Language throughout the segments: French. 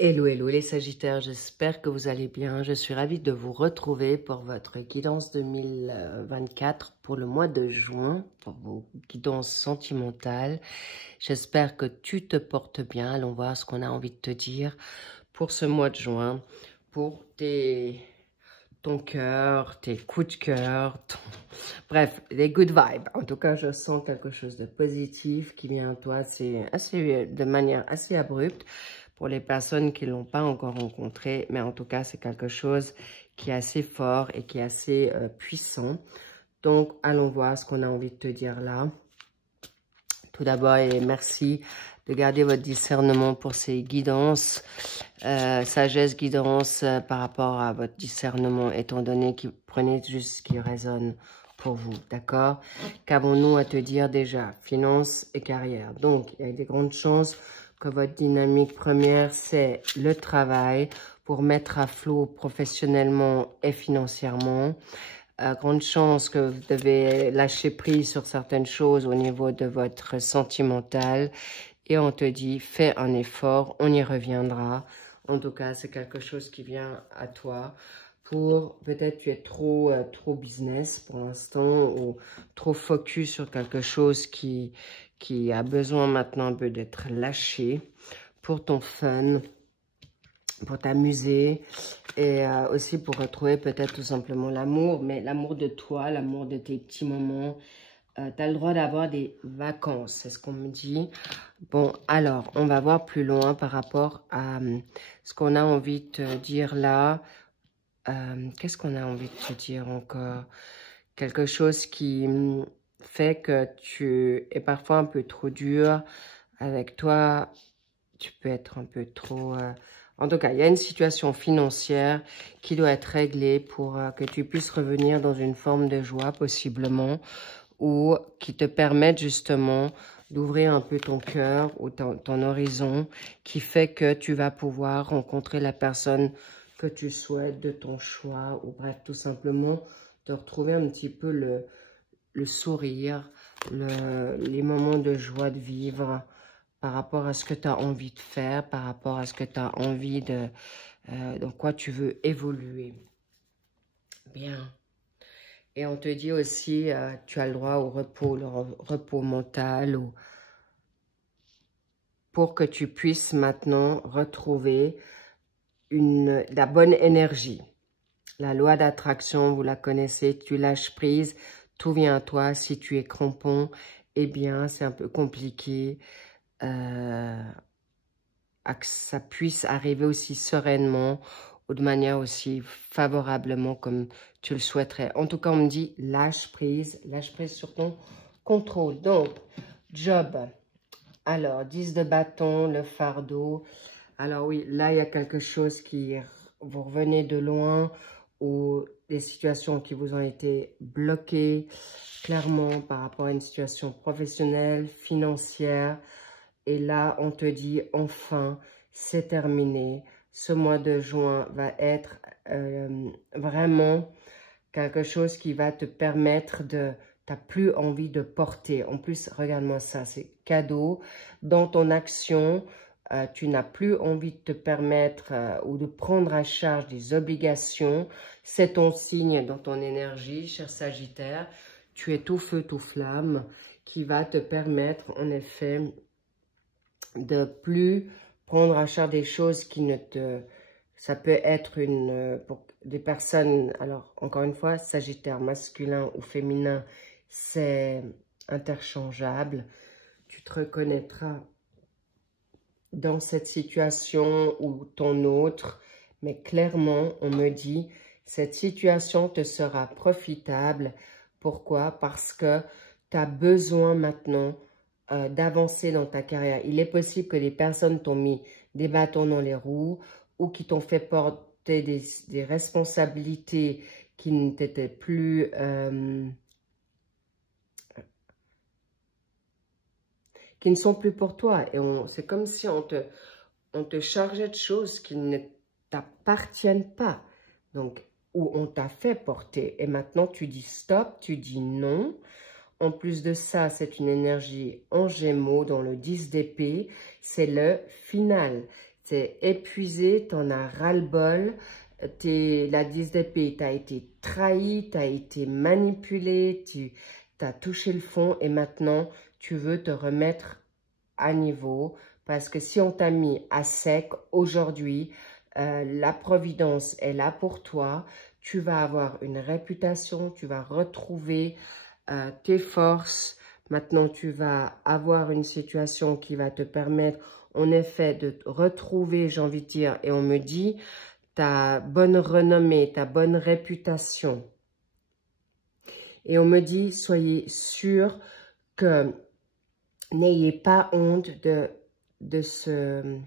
Hello, hello les Sagittaires, j'espère que vous allez bien. Je suis ravie de vous retrouver pour votre guidance 2024 pour le mois de juin, pour vos guidances sentimentales. J'espère que tu te portes bien. Allons voir ce qu'on a envie de te dire pour ce mois de juin, pour ton cœur, tes coups de cœur, bref, les good vibes. En tout cas, je sens quelque chose de positif qui vient à toi. C'est de manière assez abrupte pour les personnes qui ne l'ont pas encore rencontré. Mais en tout cas, c'est quelque chose qui est assez fort et qui est assez puissant. Donc, allons voir ce qu'on a envie de te dire là. Tout d'abord, et merci de garder votre discernement pour ces guidances, sagesse, guidance par rapport à votre discernement, étant donné que prenez juste ce qui résonne pour vous, d'accord? Qu'avons-nous à te dire déjà? Finances et carrière. Donc, il y a des grandes chances que votre dynamique première, c'est le travail pour mettre à flot professionnellement et financièrement. Grande chance que vous devez lâcher prise sur certaines choses au niveau de votre sentimental. Et on te dit, fais un effort, on y reviendra. En tout cas, c'est quelque chose qui vient à toi. Pour peut-être tu es trop business pour l'instant ou trop focus sur quelque chose qui a besoin maintenant un peu d'être lâché pour ton fun, pour t'amuser et aussi pour retrouver peut-être tout simplement l'amour, mais l'amour de toi, l'amour de tes petits moments. Tu as le droit d'avoir des vacances, c'est ce qu'on me dit. Bon, alors, on va voir plus loin par rapport à ce qu'on a envie de te dire là. Qu'est-ce qu'on a envie de te dire encore? Quelque chose qui fait que tu es parfois un peu trop dur avec toi. Tu peux être un peu trop... En tout cas, il y a une situation financière qui doit être réglée pour que tu puisses revenir dans une forme de joie, possiblement, ou qui te permette justement d'ouvrir un peu ton cœur ou ton horizon, qui fait que tu vas pouvoir rencontrer la personne que tu souhaites de ton choix, ou bref, tout simplement, de retrouver un petit peu le sourire, les moments de joie de vivre, par rapport à ce que tu as envie de faire, par rapport à ce que tu as envie de... dans quoi tu veux évoluer. Bien. Et on te dit aussi, tu as le droit au repos, le repos mental, ou pour que tu puisses maintenant retrouver la bonne énergie. La loi d'attraction, vous la connaissez, tu lâches prise, tout vient à toi. Si tu es crampon, eh bien, c'est un peu compliqué. À que ça puisse arriver aussi sereinement ou de manière aussi favorablement comme tu le souhaiterais. En tout cas, on me dit lâche prise sur ton contrôle. Donc, job. Alors, 10 de bâton, le fardeau. Alors oui, là, il y a quelque chose qui... Vous revenez de loin ou des situations qui vous ont été bloquées, clairement, par rapport à une situation professionnelle, financière. Et là, on te dit, enfin, c'est terminé. Ce mois de juin va être vraiment quelque chose qui va te permettre de... Tu n'as plus envie de porter. En plus, regarde-moi ça, c'est cadeau. Dans ton action, tu n'as plus envie de te permettre ou de prendre à charge des obligations. C'est ton signe dans ton énergie, cher Sagittaire. Tu es tout feu, tout flamme, qui va te permettre, en effet, de plus prendre à charge des choses qui ne te... Ça peut être pour des personnes, alors encore une fois, Sagittaire masculin ou féminin, c'est interchangeable. Tu te reconnaîtras dans cette situation ou ton autre, mais clairement, on me dit, cette situation te sera profitable. Pourquoi? Parce que tu as besoin maintenant d'avancer dans ta carrière. Il est possible que les personnes t'ont mis des bâtons dans les roues ou qui t'ont fait porter des responsabilités qui ne t'étaient plus... qui ne sont plus pour toi. Et c'est comme si on te chargeait de choses qui ne t'appartiennent pas. Donc, où on t'a fait porter. Et maintenant, tu dis stop, tu dis non. En plus de ça, c'est une énergie en Gémeaux dans le 10 d'épée. C'est le final. T'es épuisé, t'en as ras-le-bol. La 10 d'épée, t'as été trahi, t'as été manipulé, t'as touché le fond et maintenant, tu veux te remettre à niveau. Parce que si on t'a mis à sec aujourd'hui, la providence est là pour toi. Tu vas avoir une réputation, tu vas retrouver tes forces. Maintenant, tu vas avoir une situation qui va te permettre, en effet, de retrouver, j'ai envie de dire, et on me dit, ta bonne renommée, ta bonne réputation. Et on me dit, soyez sûr que n'ayez pas honte de ce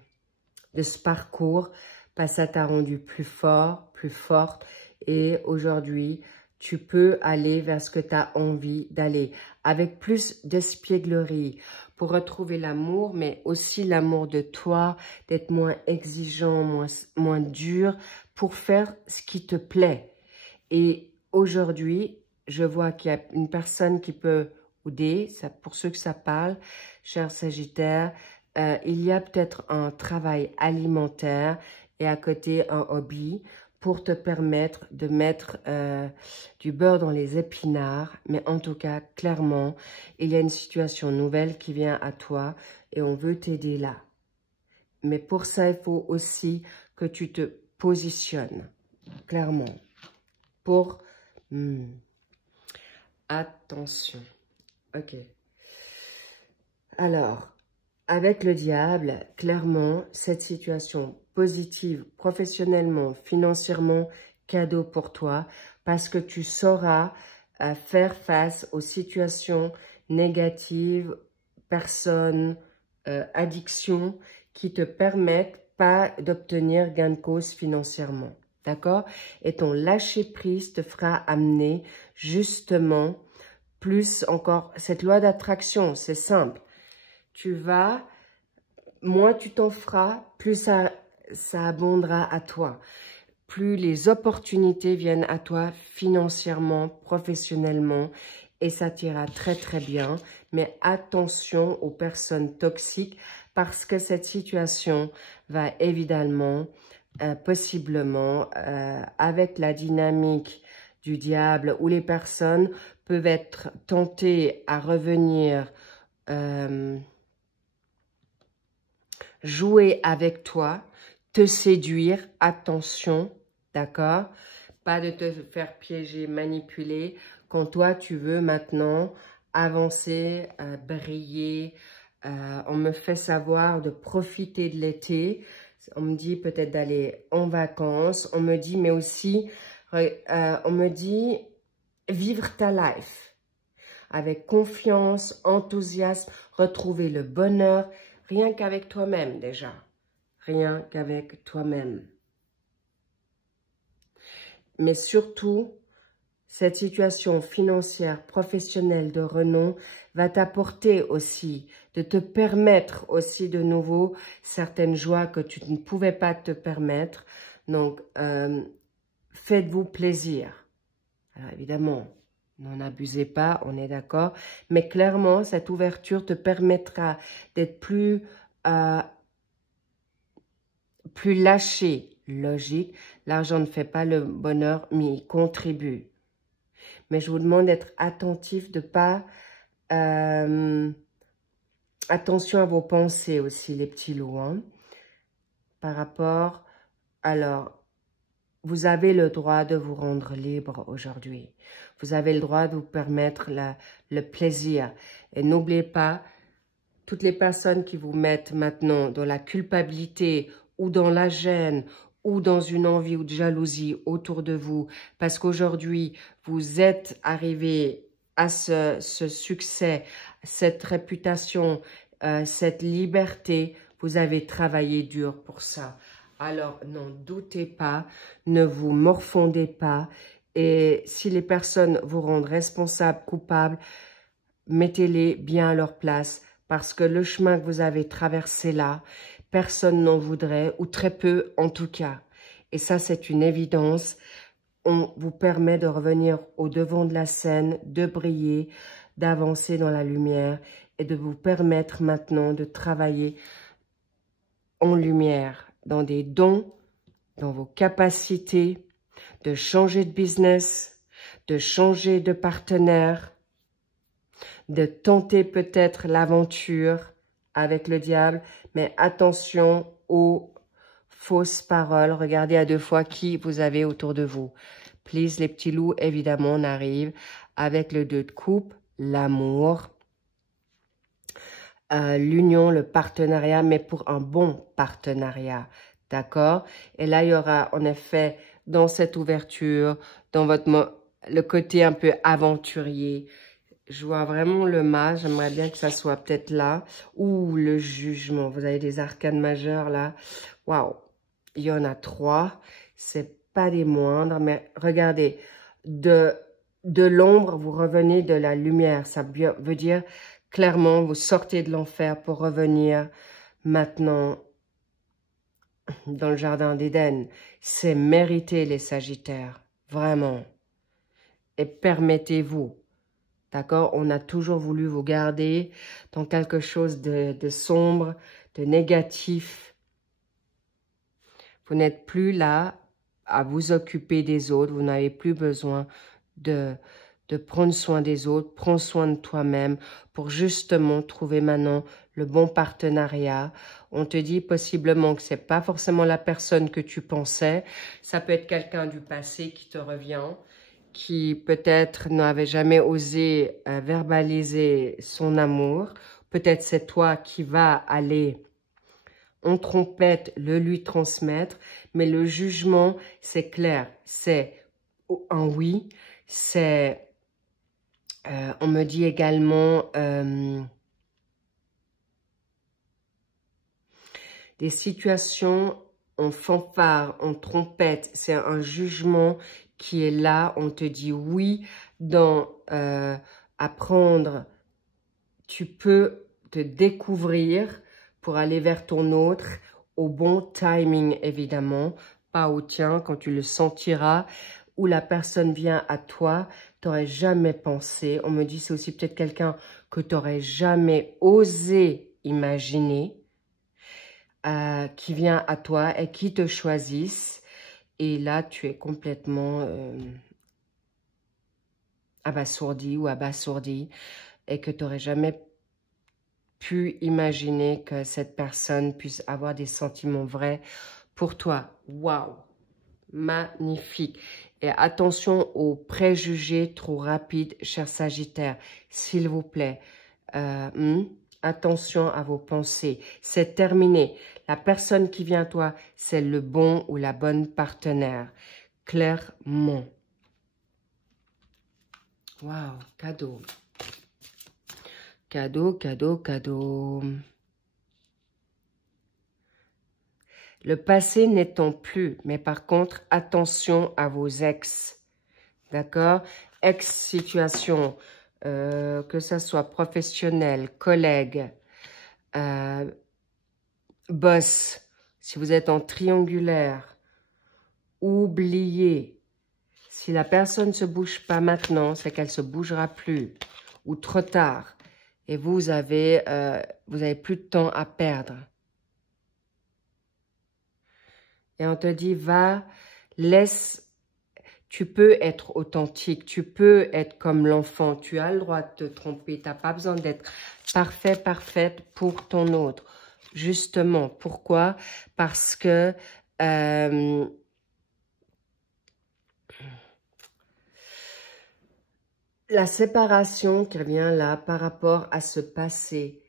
parcours, parce que ça t'a rendu plus fort, plus forte. Et aujourd'hui, tu peux aller vers ce que tu as envie d'aller, avec plus d'espièglerie, pour retrouver l'amour, mais aussi l'amour de toi, d'être moins exigeant, moins dur, pour faire ce qui te plaît. Et aujourd'hui, je vois qu'il y a une personne qui peut aider, pour ceux que ça parle, cher Sagittaire, il y a peut-être un travail alimentaire et à côté un hobby pour te permettre de mettre du beurre dans les épinards. Mais en tout cas, clairement, il y a une situation nouvelle qui vient à toi et on veut t'aider là. Mais pour ça, il faut aussi que tu te positionnes, clairement. Pour... Attention. Ok. Alors, avec le diable, clairement, cette situation positive, professionnellement, financièrement, cadeau pour toi, parce que tu sauras faire face aux situations négatives, personnes, addictions, qui te permettent pas d'obtenir gain de cause financièrement. D'accord? Et ton lâcher-prise te fera amener justement plus encore cette loi d'attraction. C'est simple. Moins tu t'en feras, plus ça abondera à toi. Plus les opportunités viennent à toi financièrement, professionnellement, et ça t'ira très très bien. Mais attention aux personnes toxiques, parce que cette situation va évidemment, possiblement, avec la dynamique du diable, où les personnes peuvent être tentées à revenir jouer avec toi, te séduire, attention, d'accord? Pas de te faire piéger, manipuler, quand toi tu veux maintenant avancer, briller. On me fait savoir de profiter de l'été, on me dit peut-être d'aller en vacances, on me dit mais aussi, on me dit vivre ta life avec confiance, enthousiasme, retrouver le bonheur, rien qu'avec toi-même déjà. Rien qu'avec toi-même. Mais surtout, cette situation financière, professionnelle de renom va t'apporter aussi, de te permettre aussi de nouveau certaines joies que tu ne pouvais pas te permettre. Donc, faites-vous plaisir. Alors évidemment, n'en abusez pas, on est d'accord. Mais clairement, cette ouverture te permettra d'être plus lâché. Logique, l'argent ne fait pas le bonheur, mais il contribue. Mais je vous demande d'être attentif, de pas... attention à vos pensées aussi, les petits loups. Hein, par rapport... Alors, vous avez le droit de vous rendre libre aujourd'hui. Vous avez le droit de vous permettre le plaisir. Et n'oubliez pas, toutes les personnes qui vous mettent maintenant dans la culpabilité ou dans la gêne ou dans une envie ou de jalousie autour de vous, parce qu'aujourd'hui, vous êtes arrivé à ce succès, cette réputation, cette liberté, vous avez travaillé dur pour ça. Alors, n'en doutez pas, ne vous morfondez pas. Et si les personnes vous rendent responsables, coupables, mettez-les bien à leur place. Parce que le chemin que vous avez traversé là, personne n'en voudrait, ou très peu en tout cas. Et ça, c'est une évidence. On vous permet de revenir au devant de la scène, de briller, d'avancer dans la lumière et de vous permettre maintenant de travailler en lumière. dans des dons, dans vos capacités, de changer de business, de changer de partenaire, de tenter peut-être l'aventure avec le diable, mais attention aux fausses paroles. Regardez à 2 fois qui vous avez autour de vous. Please, les petits loups, évidemment, on arrive avec le 2 de coupe, l'amour, l'union, le partenariat, mais pour un bon partenariat, d'accord? Et là, il y aura en effet, dans cette ouverture, dans le côté un peu aventurier, je vois vraiment le mage, j'aimerais bien que ça soit peut-être là, ou le jugement. Vous avez des arcanes majeures là, waouh, il y en a 3, c'est pas des moindres, mais regardez, de l'ombre, vous revenez de la lumière, ça veut dire clairement, vous sortez de l'enfer pour revenir maintenant dans le jardin d'Éden. C'est mérité les Sagittaires, vraiment. Et permettez-vous, d'accord? On a toujours voulu vous garder dans quelque chose de sombre, de négatif. Vous n'êtes plus là à vous occuper des autres. Vous n'avez plus besoin de prendre soin des autres. Prends soin de toi-même pour justement trouver maintenant le bon partenariat. On te dit possiblement que c'est pas forcément la personne que tu pensais. Ça peut être quelqu'un du passé qui te revient, qui peut-être n'avait jamais osé verbaliser son amour. Peut-être c'est toi qui vas aller en trompette le lui transmettre, mais le jugement, c'est clair, c'est un oui, c'est, on me dit également, des situations en fanfare, en trompette, c'est un jugement qui est là, on te dit oui, dans apprendre, tu peux te découvrir pour aller vers ton autre, au bon timing évidemment, pas au tien, quand tu le sentiras, où la personne vient à toi, tu n'aurais jamais pensé, on me dit c'est aussi peut-être quelqu'un que tu n'aurais jamais osé imaginer, qui vient à toi et qui te choisissent, et là tu es complètement abasourdi ou abasourdi, et que tu n'aurais jamais pu imaginer que cette personne puisse avoir des sentiments vrais pour toi. Waouh, magnifique. Et attention aux préjugés trop rapides, cher Sagittaire, s'il vous plaît. Attention à vos pensées. C'est terminé. La personne qui vient à toi, c'est le bon ou la bonne partenaire. Clairement. Waouh, cadeau. Cadeau, cadeau, cadeau. Le passé n'étant plus, mais par contre, attention à vos ex. D'accord? Ex-situation, que ça soit professionnel, collègue, boss, si vous êtes en triangulaire, oubliez. Si la personne ne se bouge pas maintenant, c'est qu'elle ne se bougera plus, ou trop tard. Et vous avez plus de temps à perdre. Et on te dit, va, laisse, tu peux être authentique, tu peux être comme l'enfant, tu as le droit de te tromper, tu n'as pas besoin d'être parfait, parfaite pour ton autre. Justement, pourquoi? Parce que la séparation qui revient là par rapport à ce passé,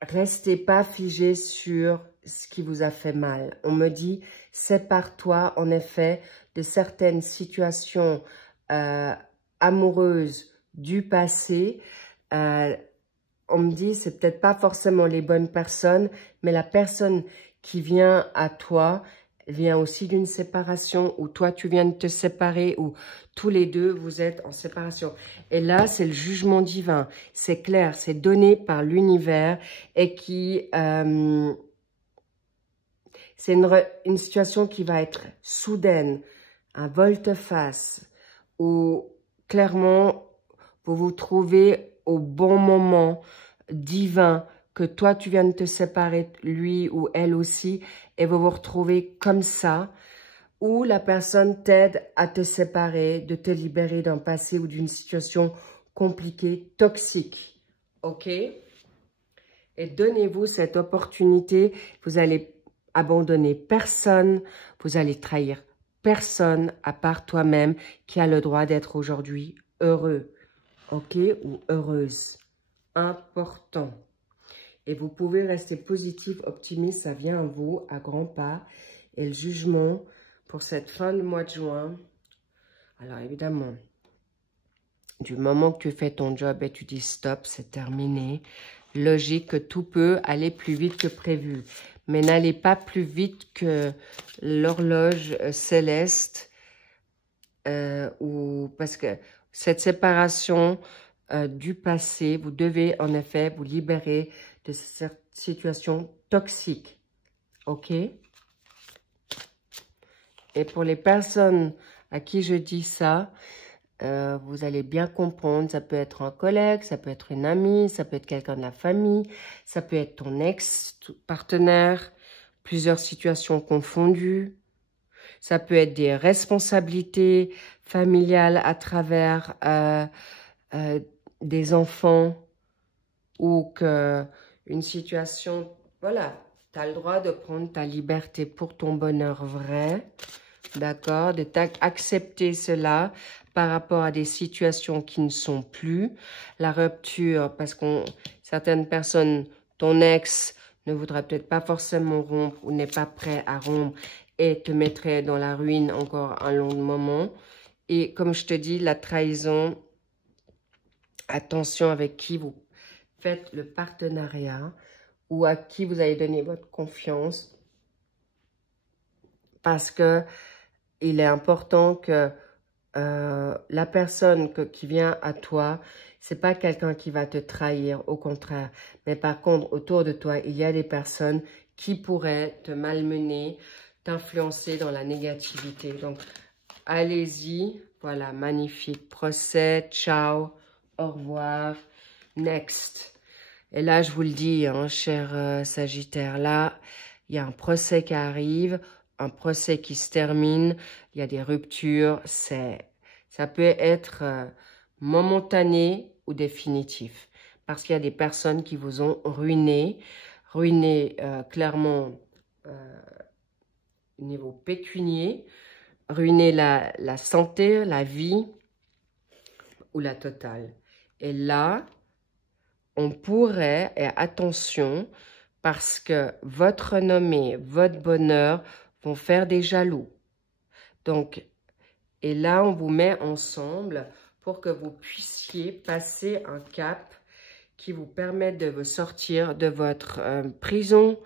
restez pas figé sur ce qui vous a fait mal. On me dit, sépare-toi en effet de certaines situations amoureuses du passé. On me dit, c'est peut-être pas forcément les bonnes personnes, mais la personne qui vient à toi vient aussi d'une séparation, ou toi tu viens de te séparer, ou tous les deux vous êtes en séparation. Et là, c'est le jugement divin. C'est clair, c'est donné par l'univers et qui... c'est une situation qui va être soudaine, un volte-face, où clairement, vous vous trouvez au bon moment divin que toi, tu viens de te séparer, lui ou elle aussi, et vous vous retrouvez comme ça, ou la personne t'aide à te séparer, de te libérer d'un passé ou d'une situation compliquée, toxique. OK? Et donnez-vous cette opportunité. Vous allez abandonner personne. Vous allez trahir personne à part toi-même qui a le droit d'être aujourd'hui heureux. OK? Ou heureuse. Important. Et vous pouvez rester positif, optimiste. Ça vient à vous à grands pas. Et le jugement pour cette fin de mois de juin. Alors évidemment, du moment que tu fais ton job et tu dis stop, c'est terminé. Logique que tout peut aller plus vite que prévu. Mais n'allez pas plus vite que l'horloge céleste. Parce que cette séparation du passé, vous devez en effet vous libérer de cette situation toxique. OK? Et pour les personnes à qui je dis ça, vous allez bien comprendre, ça peut être un collègue, ça peut être une amie, ça peut être quelqu'un de la famille, ça peut être ton ex-partenaire, plusieurs situations confondues. Ça peut être des responsabilités familiales à travers des enfants ou une situation, voilà, tu as le droit de prendre ta liberté pour ton bonheur vrai. D'accord, de accepter cela par rapport à des situations qui ne sont plus. La rupture, parce que certaines personnes, ton ex ne voudra peut-être pas forcément rompre ou n'est pas prêt à rompre et te mettrait dans la ruine encore un long moment. Et comme je te dis, la trahison, attention avec qui vous faites le partenariat ou à qui vous allez donner votre confiance. Parce que il est important que la personne qui vient à toi, c'est pas quelqu'un qui va te trahir, au contraire. Mais par contre, autour de toi, il y a des personnes qui pourraient te malmener, t'influencer dans la négativité. Donc, allez-y. Voilà, magnifique. Procès, ciao, au revoir, next. Et là, je vous le dis, hein, cher Sagittaire, là, il y a un procès qui arrive, un procès qui se termine, il y a des ruptures, ça peut être momentané ou définitif. Parce qu'il y a des personnes qui vous ont ruiné clairement au niveau pécunier, ruiné la santé, la vie ou la totale. Et là, on pourrait, et attention, parce que votre renommée, votre bonheur vont faire des jaloux. Donc, et là, on vous met ensemble pour que vous puissiez passer un cap qui vous permette de vous sortir de votre prison,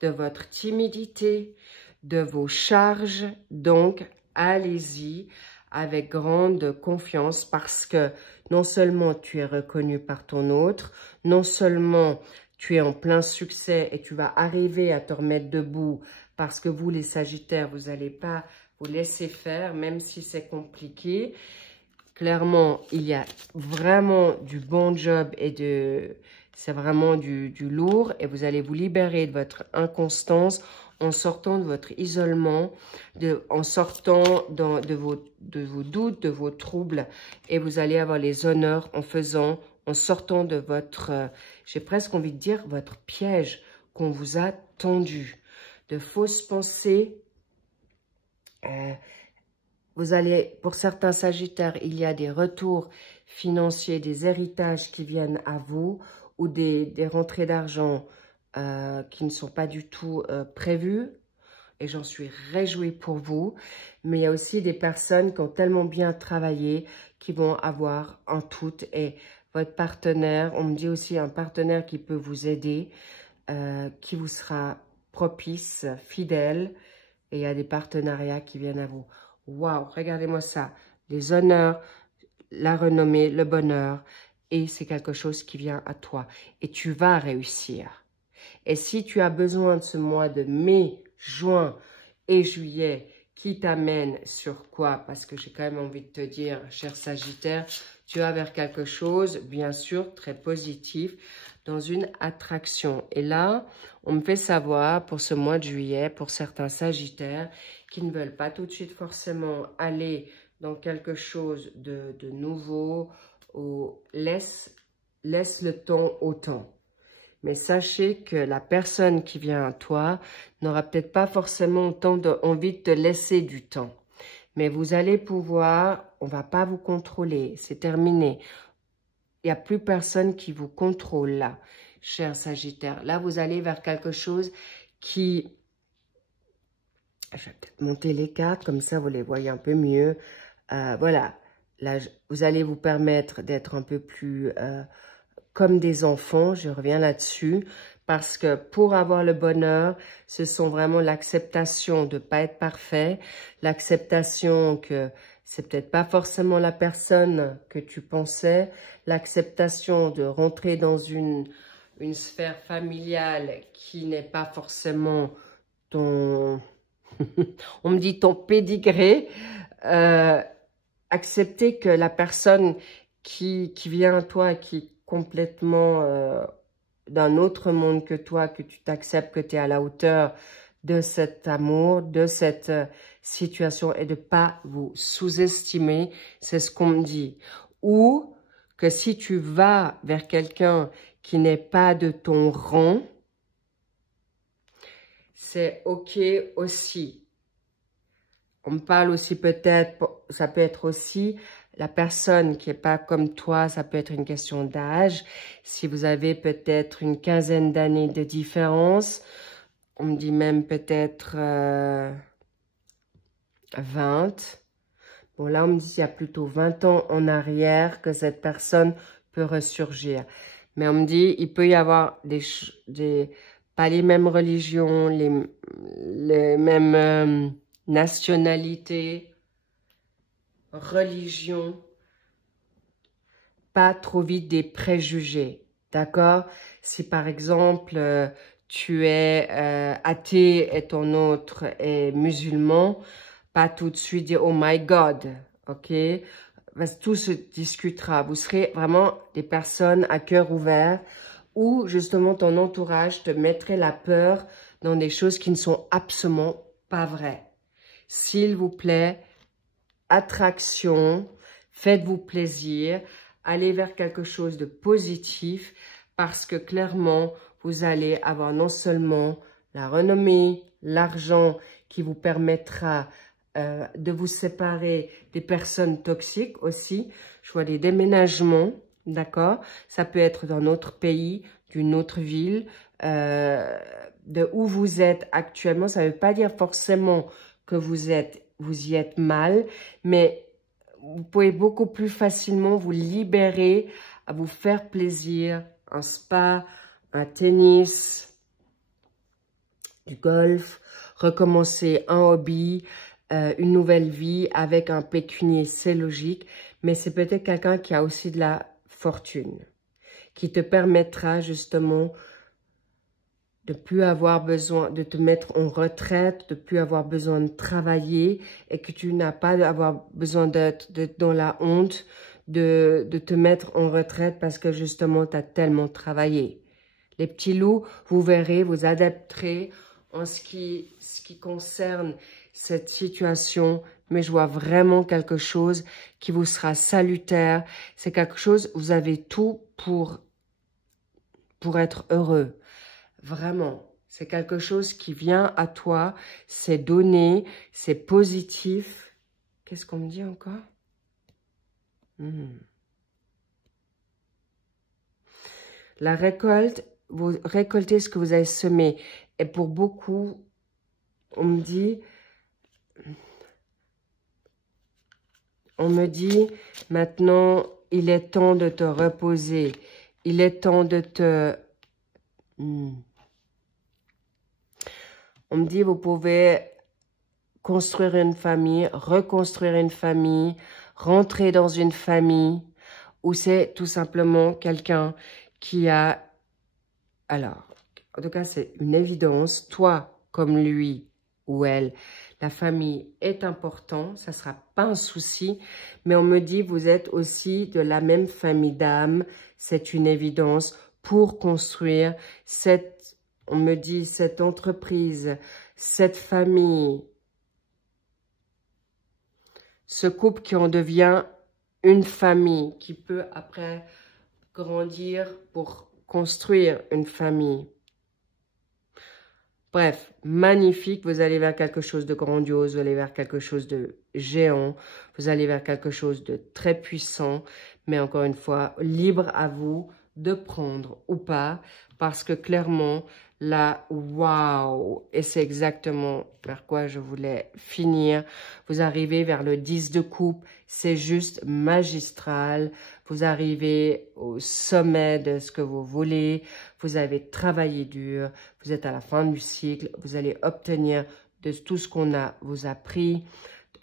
de votre timidité, de vos charges. Donc, allez-y avec grande confiance parce que non seulement tu es reconnu par ton autre, non seulement tu es en plein succès et tu vas arriver à te remettre debout parce que vous, les Sagittaires, vous n'allez pas vous laisser faire, même si c'est compliqué. Clairement, il y a vraiment du bon job et c'est vraiment du lourd et vous allez vous libérer de votre inconstance en sortant de votre isolement, en sortant de vos doutes, de vos troubles et vous allez avoir les honneurs en sortant de votre, j'ai presque envie de dire, votre piège qu'on vous a tendu. De fausses pensées, vous allez, pour certains Sagittaires, il y a des retours financiers, des héritages qui viennent à vous ou des rentrées d'argent qui ne sont pas du tout prévues. Et j'en suis réjouie pour vous. Mais il y a aussi des personnes qui ont tellement bien travaillé qui vont avoir un tout. Et votre partenaire, on me dit aussi un partenaire qui peut vous aider, qui vous sera propice, fidèle. Et il y a des partenariats qui viennent à vous. Waouh, regardez-moi ça. Les honneurs, la renommée, le bonheur. Et c'est quelque chose qui vient à toi. Et tu vas réussir. Et si tu as besoin de ce mois de mai, juin et juillet qui t'amène sur quoi? Parce que j'ai quand même envie de te dire, cher Sagittaire, tu vas vers quelque chose, bien sûr, très positif. dans une attraction. Et là, on me fait savoir pour ce mois de juillet, pour certains Sagittaires, qui ne veulent pas tout de suite forcément aller dans quelque chose de nouveau, ou laisse le temps au temps. Mais sachez que la personne qui vient à toi n'aura peut-être pas forcément autant envie de te laisser du temps. Mais vous allez pouvoir, on ne va pas vous contrôler, c'est terminé. Il n'y a plus personne qui vous contrôle là, cher Sagittaire. Là, vous allez vers quelque chose qui... Je vais peut-être monter les cartes, comme ça vous les voyez un peu mieux. Voilà, là, vous allez vous permettre d'être un peu plus... comme des enfants, je reviens là-dessus, parce que pour avoir le bonheur, ce sont vraiment l'acceptation de ne pas être parfait, l'acceptation que c'est peut-être pas forcément la personne que tu pensais, l'acceptation de rentrer dans une sphère familiale qui n'est pas forcément ton, on me dit ton pédigré, accepter que la personne qui vient à toi, qui complètement d'un autre monde que toi, que tu t'acceptes, que tu es à la hauteur de cet amour, de cette situation et de pas vous sous-estimer, c'est ce qu'on me dit. Ou que si tu vas vers quelqu'un qui n'est pas de ton rang, c'est ok aussi. On me parle aussi peut-être, ça peut être aussi la personne qui n'est pas comme toi, ça peut être une question d'âge. Si vous avez peut-être une quinzaine d'années de différence, on me dit même peut-être 20. Bon, là, on me dit qu'il y a plutôt 20 ans en arrière que cette personne peut ressurgir. Mais on me dit, il peut y avoir pas les mêmes religions, les mêmes nationalités, religion, pas trop vite des préjugés, d'accord? Si par exemple, tu es athée et ton autre est musulman, pas tout de suite dire « Oh my God », ok? Parce que tout se discutera. Vous serez vraiment des personnes à cœur ouvert où justement ton entourage te mettrait la peur dans des choses qui ne sont absolument pas vraies. S'il vous plaît, attraction, faites-vous plaisir, allez vers quelque chose de positif parce que clairement, vous allez avoir non seulement la renommée, l'argent qui vous permettra de vous séparer des personnes toxiques aussi. Je vois des déménagements, d'accord? Ça peut être dans notre pays, d'une autre ville, de où vous êtes actuellement. Ça ne veut pas dire forcément que vous y êtes mal, mais vous pouvez beaucoup plus facilement vous libérer, à vous faire plaisir, un spa, un tennis, du golf, recommencer un hobby, une nouvelle vie avec un pécunier, c'est logique, mais c'est peut-être quelqu'un qui a aussi de la fortune, qui te permettra justement de plus avoir besoin de te mettre en retraite, de plus avoir besoin de travailler et que tu n'as pas avoir besoin d'être dans la honte de te mettre en retraite parce que justement tu as tellement travaillé. Les petits loups, vous verrez, vous adapterez en ce qui concerne cette situation, mais je vois vraiment quelque chose qui vous sera salutaire. C'est quelque chose, vous avez tout pour être heureux. Vraiment, c'est quelque chose qui vient à toi, c'est donné, c'est positif. Qu'est-ce qu'on me dit encore? La récolte, vous récoltez ce que vous avez semé. Et pour beaucoup, on me dit, maintenant, il est temps de te reposer. Il est temps de te... On me dit, vous pouvez construire une famille, reconstruire une famille, rentrer dans une famille, ou c'est tout simplement quelqu'un qui a... Alors, en tout cas, c'est une évidence. Toi, comme lui ou elle, la famille est important, ça ne sera pas un souci, mais on me dit, vous êtes aussi de la même famille d'âme, c'est une évidence. pour construire cette, on me dit, cette entreprise, cette famille, ce couple qui en devient une famille, qui peut après grandir pour construire une famille. Bref, magnifique, vous allez vers quelque chose de grandiose, vous allez vers quelque chose de géant, vous allez vers quelque chose de très puissant, mais encore une fois, libre à vous de prendre ou pas, parce que clairement, là, waouh, et c'est exactement vers quoi je voulais finir. Vous arrivez vers le 10 de coupe, c'est juste magistral. Vous arrivez au sommet de ce que vous voulez. Vous avez travaillé dur. Vous êtes à la fin du cycle. Vous allez obtenir de tout ce qu'on vous a pris,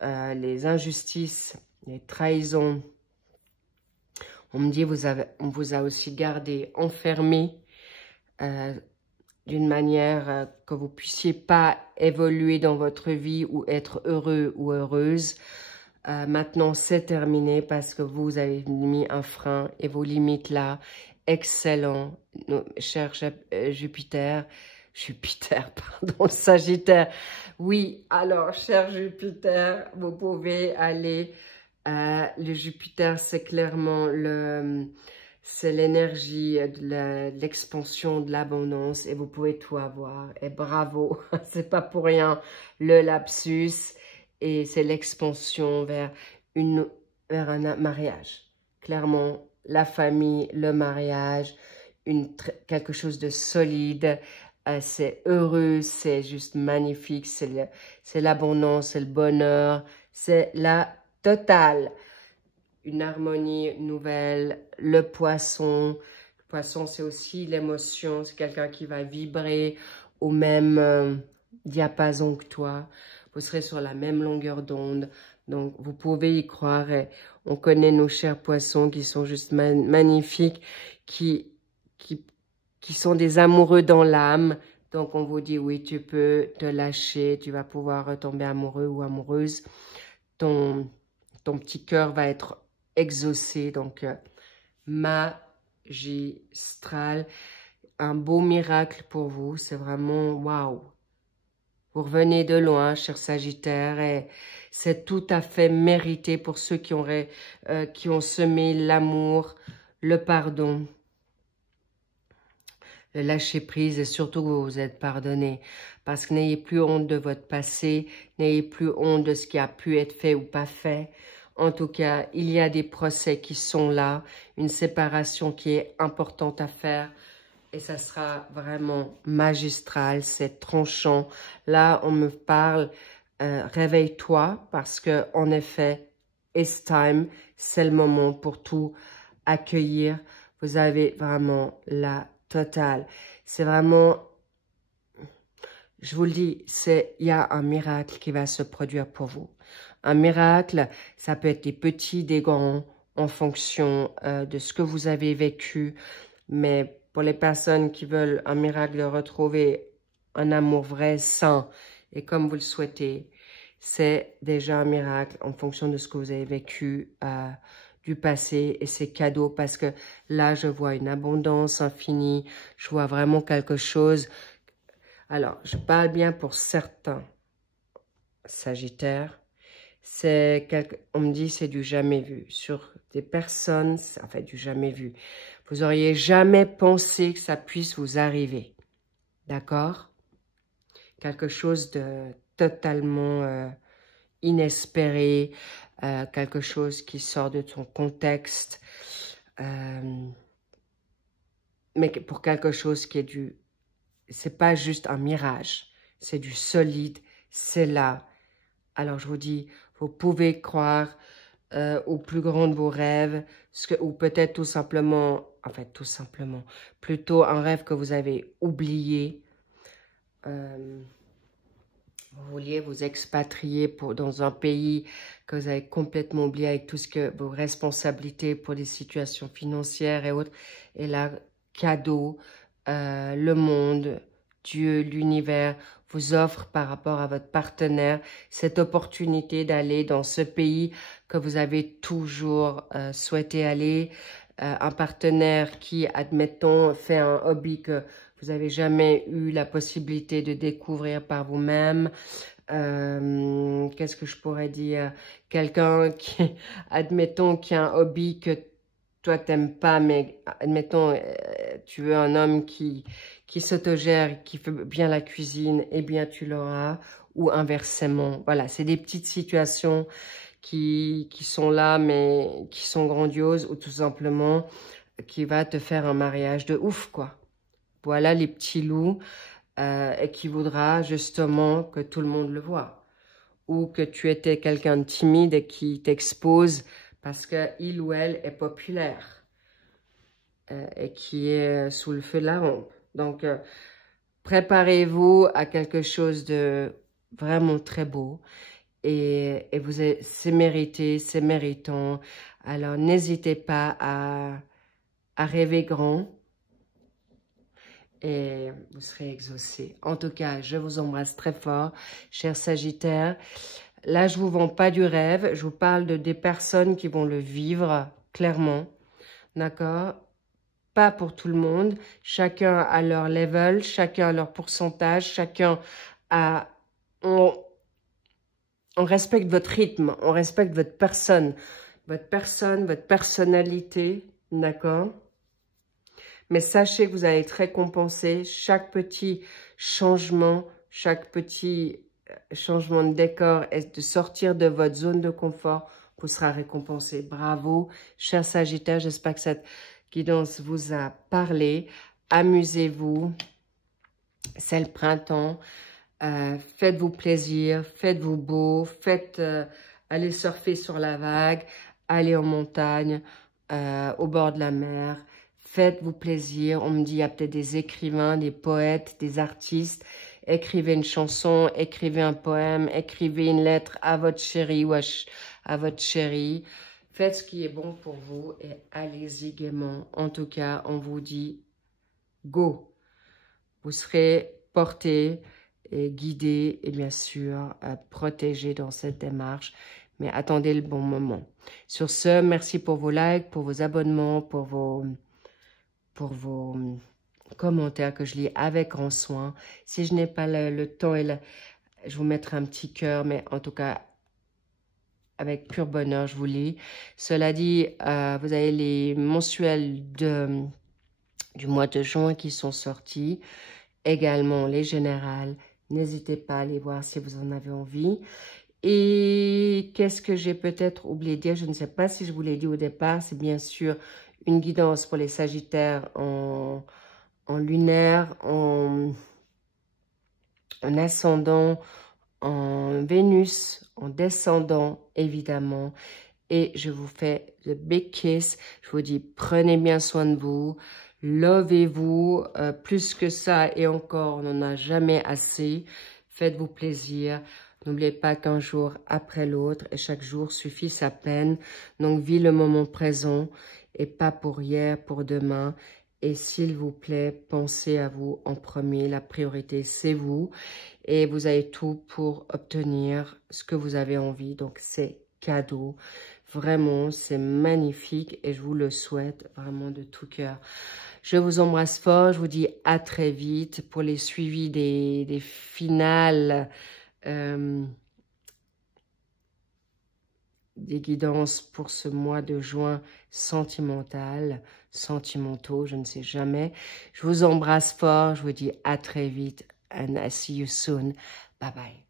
les injustices, les trahisons. On me dit, on vous a aussi gardé enfermé d'une manière que vous puissiez pas évoluer dans votre vie ou être heureux ou heureuse. Maintenant, c'est terminé parce que vous avez mis un frein et vos limites là. Excellent, cher Jupiter, pardon, Sagittaire. Oui, alors, cher Jupiter, vous pouvez aller. Le Jupiter, c'est clairement c'est l'énergie de l'expansion, de l'abondance, et vous pouvez tout avoir. Et bravo, c'est pas pour rien le lapsus, et c'est l'expansion vers un mariage. Clairement, la famille, le mariage, quelque chose de solide. C'est heureux, c'est juste magnifique, c'est l'abondance, c'est le bonheur, c'est la totale. Une harmonie nouvelle, le poisson. Le poisson, c'est aussi l'émotion, c'est quelqu'un qui va vibrer au même diapason que toi. Vous serez sur la même longueur d'onde, donc vous pouvez y croire. Et on connaît nos chers poissons qui sont juste magnifiques, qui sont des amoureux dans l'âme. Donc, on vous dit, oui, tu peux te lâcher, tu vas pouvoir retomber amoureux ou amoureuse. Ton petit cœur va être exaucé. Donc, magistral. Un beau miracle pour vous. C'est vraiment, waouh. Vous revenez de loin, cher Sagittaire, et c'est tout à fait mérité pour ceux qui ont semé l'amour, le pardon, le lâcher prise, et surtout que vous vous êtes pardonné. Parce que n'ayez plus honte de votre passé, n'ayez plus honte de ce qui a pu être fait ou pas fait. En tout cas, il y a des procès qui sont là, une séparation qui est importante à faire. Et ça sera vraiment magistral, c'est tranchant. Là, on me parle, réveille-toi, parce que en effet, it's time, c'est le moment pour tout accueillir. Vous avez vraiment la totale. C'est vraiment, je vous le dis, il y a un miracle qui va se produire pour vous. Un miracle, ça peut être des petits, des grands, en fonction de ce que vous avez vécu, mais pour les personnes qui veulent un miracle de retrouver un amour vrai, sain, et comme vous le souhaitez, c'est déjà un miracle en fonction de ce que vous avez vécu du passé, et c'est cadeau parce que là, je vois une abondance infinie, je vois vraiment quelque chose. Alors, je parle bien pour certains Sagittaires, on me dit c'est du jamais vu. Sur des personnes, c'est en fait du jamais vu. Vous auriez jamais pensé que ça puisse vous arriver. D'accord? Quelque chose de totalement inespéré, quelque chose qui sort de son contexte, mais pour quelque chose qui est c'est pas juste un mirage, c'est du solide, c'est là. Alors je vous dis, vous pouvez croire au plus grand de vos rêves, ou peut-être tout simplement, plutôt un rêve que vous avez oublié. Vous vouliez vous expatrier dans un pays que vous avez complètement oublié avec tout vos responsabilités pour des situations financières et autres. Et là, cadeau, le monde, Dieu, l'univers vous offre par rapport à votre partenaire cette opportunité d'aller dans ce pays que vous avez toujours souhaité aller. un partenaire qui, admettons, fait un hobby que vous n'avez jamais eu la possibilité de découvrir par vous-même. Qu'est-ce que je pourrais dire? Quelqu'un qui, admettons, qui a un hobby que toi, t'aimes pas, mais admettons, tu veux un homme qui s'autogère, qui fait bien la cuisine, eh bien, tu l'auras, ou inversement. Voilà, c'est des petites situations qui sont là, mais qui sont grandioses, ou tout simplement, qui va te faire un mariage de ouf, quoi. Voilà les petits loups, et qui voudra justement que tout le monde le voit. Ou que tu étais quelqu'un de timide et qui t'expose parce qu'il ou elle est populaire et qui est sous le feu de la rampe. Donc, préparez-vous à quelque chose de vraiment très beau et c'est mérité, c'est méritant. Alors, n'hésitez pas à rêver grand et vous serez exaucés. En tout cas, je vous embrasse très fort, chers Sagittaires. Là, je vous vends pas du rêve, je vous parle de des personnes qui vont le vivre clairement, d'accord? Pas pour tout le monde, chacun a leur level, chacun a leur pourcentage, chacun a... On respecte votre rythme, on respecte votre personne, votre personnalité, d'accord? Mais sachez que vous allez être récompensé, chaque petit changement, chaque petit changement de décor et de sortir de votre zone de confort vous sera récompensé. Bravo, cher Sagittaire, j'espère que cette guidance vous a parlé. Amusez-vous, c'est le printemps. Faites-vous plaisir, faites-vous beau, allez surfer sur la vague, allez en montagne, au bord de la mer. Faites-vous plaisir. On me dit, il y a peut-être des écrivains, des poètes, des artistes. Écrivez une chanson, écrivez un poème, écrivez une lettre à votre chéri ou à votre chérie. Faites ce qui est bon pour vous et allez-y gaiement. En tout cas, on vous dit go. Vous serez porté et guidé et bien sûr protégé dans cette démarche. Mais attendez le bon moment. Sur ce, merci pour vos likes, pour vos abonnements, pour vos commentaires que je lis avec grand soin. Si je n'ai pas le temps, je vous mettrai un petit cœur, mais en tout cas, avec pur bonheur, je vous lis. Cela dit, vous avez les mensuels du mois de juin qui sont sortis, également les générales. N'hésitez pas à aller voir si vous en avez envie. Et qu'est-ce que j'ai peut-être oublié de dire? Je ne sais pas si je vous l'ai dit au départ. C'est bien sûr une guidance pour les Sagittaires en lunaire, en ascendant, en Vénus, en descendant, évidemment. Et je vous fais le big kiss. Je vous dis, prenez bien soin de vous. Lovez-vous. Plus que ça et encore, on n'en a jamais assez. Faites-vous plaisir. N'oubliez pas qu'un jour après l'autre, et chaque jour suffit sa peine. Donc, vis le moment présent et pas pour hier, pour demain. Et s'il vous plaît, pensez à vous en premier. La priorité, c'est vous. Et vous avez tout pour obtenir ce que vous avez envie. Donc, c'est cadeau. Vraiment, c'est magnifique et je vous le souhaite vraiment de tout cœur. Je vous embrasse fort. Je vous dis à très vite pour les suivis des finales. Des guidances pour ce mois de juin sentimentaux, je ne sais jamais. Je vous embrasse fort, je vous dis à très vite and I see you soon. Bye bye.